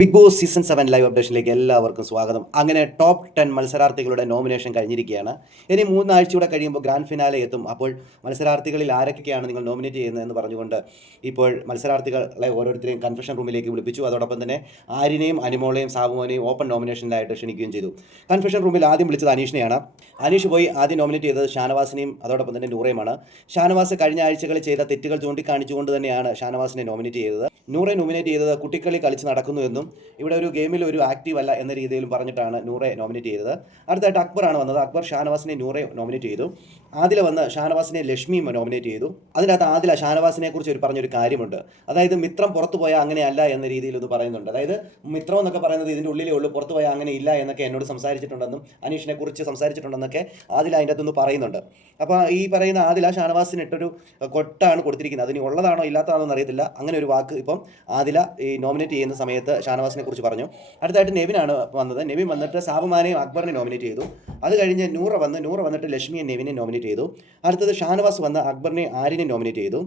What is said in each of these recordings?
Bigg Boss season seven live അപ്ഡേഷനിലേക്ക് എല്ലാവർക്കും സ്വാഗതം. അങ്ങനെ ടോപ്പ് ടെൻ മത്സരാർത്ഥികളുടെ നോമിനേഷൻ കഴിഞ്ഞിരിക്കുകയാണ്. ഇനി മൂന്നാഴ്ചയൂടെ കഴിയുമ്പോൾ ഗ്രാൻഡ് ഫിനാലെ എത്തും. അപ്പോൾ മത്സരാർത്ഥികളിൽ ആരൊക്കെയാണ് നിങ്ങൾ നോമിനേറ്റ് ചെയ്യുന്നതെന്ന് പറഞ്ഞുകൊണ്ട് ഇപ്പോൾ മത്സരാർത്ഥികളെ ഓരോരുത്തരെയും കൺഫെഷൻ റൂമിലേക്ക് വിളിപ്പിച്ചു. അതോടൊപ്പം തന്നെ ആരിനെയും അനുമോളെയും സാബുമോനെയും ഓപ്പൺ നോമിനേഷനിലായിട്ട് ക്ഷണിക്കുകയും ചെയ്തു. കൺഫെഷൻ റൂമിൽ ആദ്യം വിളിച്ചത് അനീഷിനെയാണ്. അനീഷ് പോയി ആദ്യം നോമിനേറ്റ് ചെയ്തത് ഷാനവാസിനെയും അതോടൊപ്പം തന്നെ നൂറയുമാണ്. ഷാനവാസ് കഴിഞ്ഞ ആഴ്ചകളിൽ ചെയ്ത തെറ്റുകൾ ചൂണ്ടിക്കാണിച്ചുകൊണ്ട് തന്നെയാണ് ഷാനവാസിനെ നോമിനേറ്റ് ചെയ്തത്. നൂറെ നോമിനേറ്റ് ചെയ്തത് കുട്ടിക്കളി കളിച്ച് നടക്കുന്നു എന്നും ഇവിടെ ഒരു ഗെയിമിൽ ഒരു ആക്റ്റീവ് അല്ല എന്ന രീതിയിൽ പറഞ്ഞിട്ടാണ് നൂറെ നോമിനേറ്റ് ചെയ്തത്. അടുത്തായിട്ട് അക്ബറാണ് വന്നത്. അക്ബർ ഷാനവാസിനെ നൂറെ നോമിനേറ്റ് ചെയ്തു. ആദില വന്ന് ഷാനവാസിനെ ലക്ഷ്മി നോമിനേറ്റ് ചെയ്തു. അതിനകത്ത് ആദില ഷാനവാസിനെ കുറിച്ച് ഒരു പറഞ്ഞൊരു കാര്യമുണ്ട്. അതായത് മിത്രം പുറത്തു പോയാൽ അങ്ങനെയല്ല എന്ന രീതിയിൽ ഒന്ന് പറയുന്നുണ്ട്. അതായത് മിത്രം എന്നൊക്കെ പറയുന്നത് ഇതിന്റെ ഉള്ളിലേ ഉള്ളൂ പുറത്തു പോയാൽ അങ്ങനെ ഇല്ല എന്നൊക്കെ എന്നോട് സംസാരിച്ചിട്ടുണ്ടെന്നും അനീഷിനെ കുറിച്ച് സംസാരിച്ചിട്ടുണ്ടെന്നൊക്കെ ആദില അതിന്റെ അകത്തുനിന്ന് പറയുന്നുണ്ട്. അപ്പോൾ ഈ പറയുന്ന ആദില ഷാനവാസിന് ഇട്ടൊരു കൊട്ടാണ് കൊടുത്തിരിക്കുന്നത്. അതിന് ഉള്ളതാണോ ഇല്ലാത്തതാണോ എന്നറിയത്തില്ല. അങ്ങനെ ഒരു വാക്ക് ഇപ്പം ആദില ഈ നോമിനേറ്റ് ചെയ്യുന്ന സമയത്ത് ഷാനവാസിനെ കുറിച്ച് പറഞ്ഞു. അടുത്തായിട്ട് നെവിനാണ് വന്നത്. നെവിൻ വന്നിട്ട് സാബുമാനെയും അക്ബറിനെ നോമിനേറ്റ് ചെയ്തു. അത് കഴിഞ്ഞ് നൂറ വന്ന് നൂറ വന്നിട്ട് ലക്ഷ്മിയെ നെവിനെ നോമിനേറ്റ് ചെയ്തു. അടുത്തത് ഷാനവാസ് വന്ന് അക്ബറിനെ ആര്യനെ നോമിനേറ്റ് ചെയ്തു.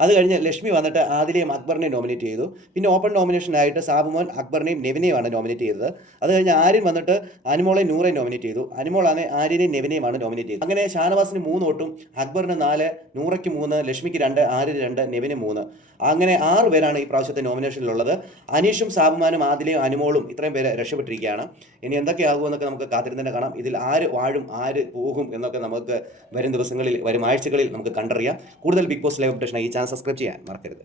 അത് കഴിഞ്ഞ് ലക്ഷ്മി വന്നിട്ട് ആദിലെയും അക്ബറിനെയും നോമിനേറ്റ് ചെയ്തു. പിന്നെ ഓപ്പൺ നോമിനേഷനായിട്ട് സാബുമോൻ അക്ബറിനെയും നെവിനെയുമാണ് നോമിനേറ്റ് ചെയ്തത്. അത് കഴിഞ്ഞ് ആര്യൻ വന്നിട്ട് അനുമോളെ നൂറെ നോമിനേറ്റ് ചെയ്തു. അനുമോളാണ് ആര്യനെയും നെവിനെയുമാണ് നോമിനേറ്റ് ചെയ്തത്. അങ്ങനെ ഷാനവാസിന് മൂന്ന് വോട്ടും അക്ബറിന് നാല് നൂറയ്ക്ക് മൂന്ന് ലക്ഷ്മിക്ക് രണ്ട് ആര്യന് രണ്ട് നെവിന് മൂന്ന്. അങ്ങനെ ആറ് പേരാണ് ഈ പ്രാവശ്യത്തെ നോമിനേഷനിലുള്ളത് അനീഷും സാബുമാനും ആദിലെയും അനുമോളും ഇത്രയും പേര് രക്ഷപ്പെട്ടിരിക്കുകയാണ്. ഇനി എന്തൊക്കെയാകുമെന്നൊക്കെ നമുക്ക് കാത്തിരുന്ന് തന്നെ കാണാം. ഇതിൽ ആര് വാഴും ആര് പോകും എന്നൊക്കെ നമുക്ക് വരും ദിവസങ്ങളിൽ വരും ആഴ്ചകളിൽ നമുക്ക് കണ്ടറിയാം. കൂടുതൽ ബിഗ് ബോസ് ലൈവ് അപ്ഡേഷൻ ഈ ചാനൽ സബ്സ്ക്രൈബ് ചെയ്യാൻ മറക്കരുത്.